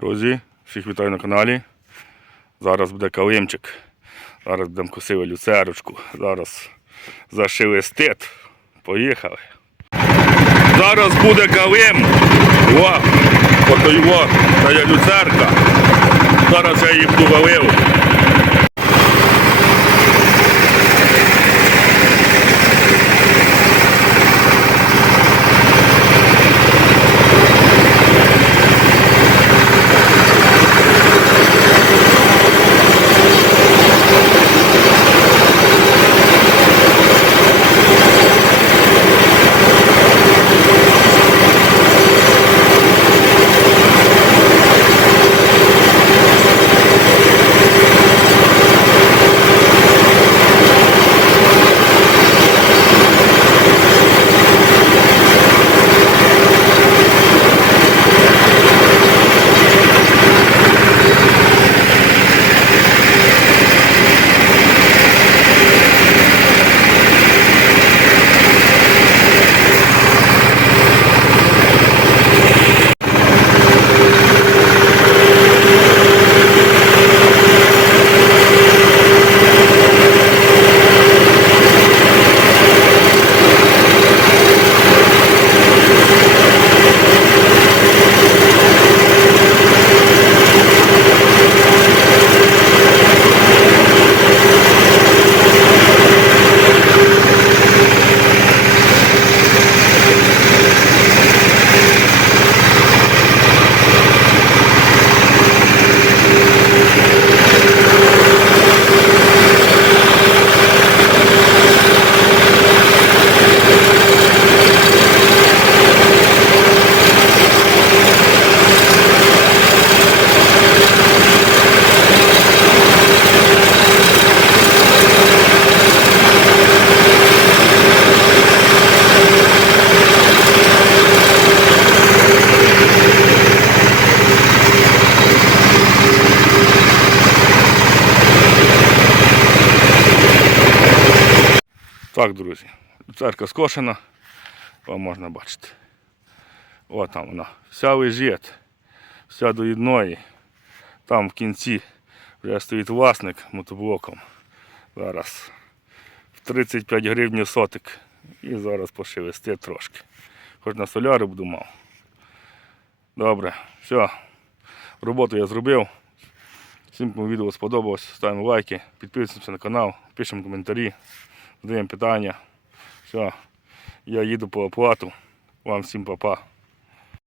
Друзі, всіх вітаю на каналі. Зараз буде калимчик. Зараз будемо косили люцерочку. Зараз зашили стит. Поїхали. Зараз буде калим. О, ото його, та є люцерка. Зараз я її буду валив. Так, друзі, церква скошена, вам можна бачити. О, там вона. Вся лежить, вся до одної. Там в кінці вже стоїть власник мотоблоком. Зараз в 35 гривень сотик. І зараз пошелести трошки. Хоч на соляри буду мав. Добре, все. Роботу я зробив. Всім відео сподобалось, ставимо лайки, підписуємося на канал, пишемо коментарі, задаємо питання. Все, я їду по оплату. Вам всім па-па.